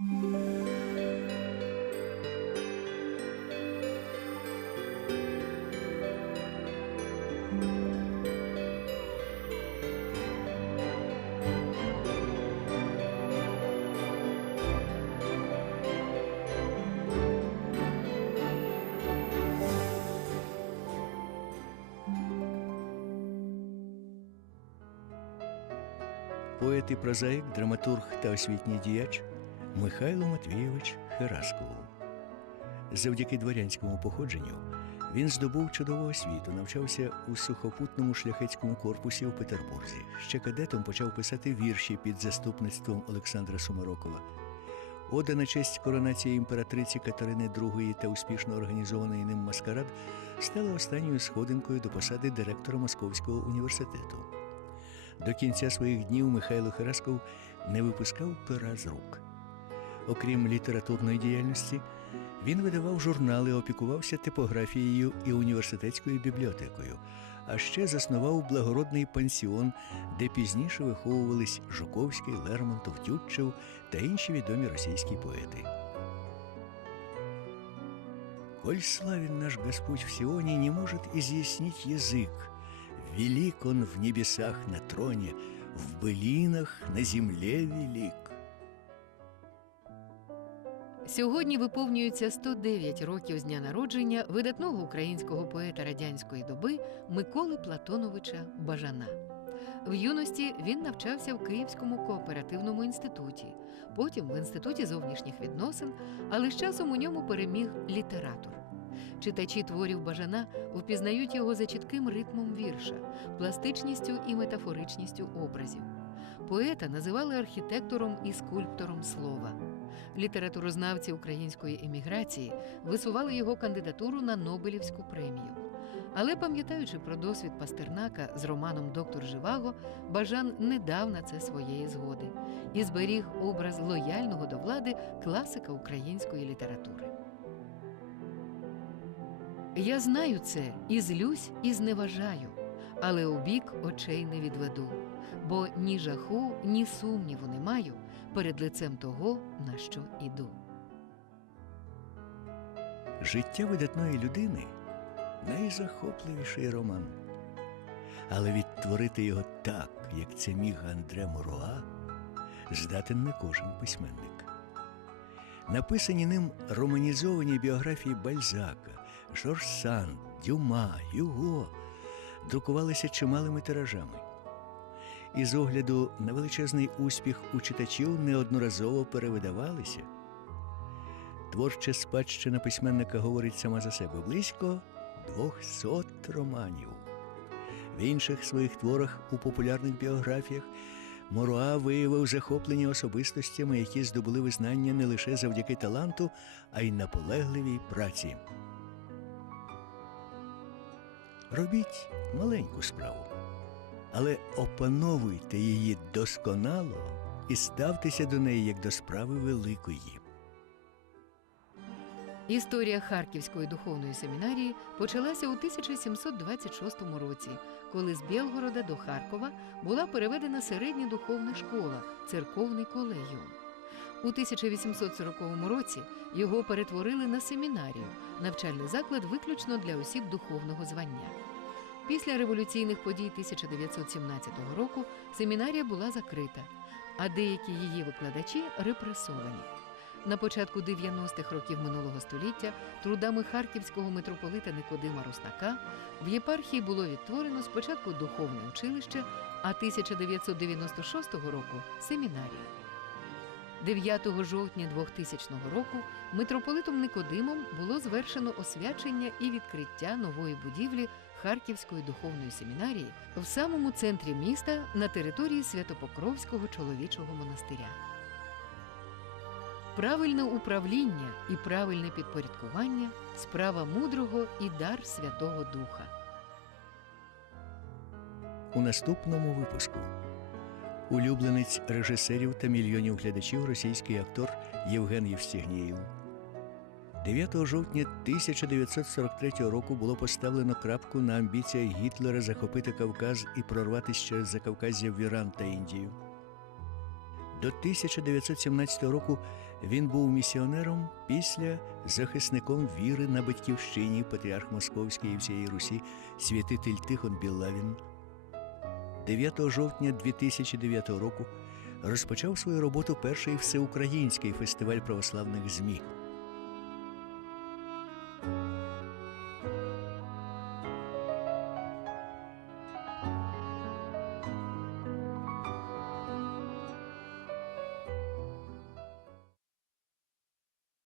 Поет і прозаїк, драматург та освітній діяч Михайло Матвійович Херасков. Завдяки дворянському походженню він здобув чудову освіту, навчався у сухопутному шляхетському корпусі у Петербурзі. Ще кадетом почав писати вірші під заступництвом Олександра Сумарокова. Ода на честь коронації імператриці Катерини II та успішно організований ним маскарад стала останньою сходинкою до посади директора Московського університету. До кінця своїх днів Михайло Херасков не випускав пера з рук Окрім літературної діяльності, він видавав журнали, опікувався типографією і університетською бібліотекою, а ще заснував благородний пансіон, де пізніше виховувались Жуковський, Лермонтов, Тютчев та інші відомі російські поети. Коль славен наш Господь в Сионе, не может изъяснить язык. Велик он в небесах на троне, в былинах на земле велик. Сьогодні виповнюється 109 років з дня народження видатного українського поета радянської доби Миколи Платоновича Бажана. В юності він навчався в Київському кооперативному інституті, потім в інституті зовнішніх відносин, але з часом у ньому переміг літератор. Читачі творів Бажана впізнають його за чітким ритмом вірша, пластичністю і метафоричністю образів. Поета називали архітектором і скульптором слова. Літературознавці української еміграції висували його кандидатуру на Нобелівську премію. Але пам'ятаючи про досвід Пастернака з романом Доктор Живаго, Бажан не дав на це своєї згоди і зберіг образ лояльного до влади класика української літератури. Я знаю це і злюсь, і зневажаю, але у бік очей не відведу, бо ні жаху, ні сумніву не маю перед лицем того, на що іду. Життя видатної людини найзахопливіший роман. Але відтворити його так, як це міг Андре Моруа, здатен не кожен письменник. Написані ним романізовані біографії Бальзака, Жорж Санд, Дюма, Юго друкувалися чималими тиражами. І з огляду на величезний успіх у читачів неодноразово перевидавалися. Творча спадщина письменника говорить сама за себе близько 200 романів. В інших своїх творах у популярних біографіях Моруа виявив захоплення особистостями, які здобули визнання не лише завдяки таланту, а й наполегливій праці. Робіть маленьку справу, але опановуйте її досконало і ставтеся до неї як до справи великої. Історія Харківської духовної семінарії почалася у 1726 році, коли з Білгорода до Харкова була переведена середня духовна школа, церковний колегіум. У 1840 році його перетворили на семінарію, навчальний заклад виключно для осіб духовного звання. Після революційних подій 1917 року семінарія була закрита, а деякі її викладачі репресовані. На початку 90-х років минулого століття трудами харківського митрополита Никодима Руснака в єпархії було відтворено спочатку духовне училище, а 1996 року семінарію. 9 жовтня 2000 року митрополитом Никодимом було звершено освячення і відкриття нової будівлі Харківської духовної семінарії в самому центрі міста на території Святопокровського чоловічого монастиря. Правильне управління і правильне підпорядкування справа мудрого і дар Святого Духа. У наступному випуску улюбленець режисерів та мільйонів глядачів російський актор Євген Євстігнєєв. 9 жовтня 1943 року було поставлено крапку на амбіціях Гітлера захопити Кавказ і прорватися через Закавказя в Іран та Індію. До 1917 року він був місіонером після захисником віри на батьківщині патріарх Московський і всієї Русі святитель Тихон Білавін. 9 жовтня 2009 року розпочав свою роботу перший всеукраїнський фестиваль православних ЗМІ.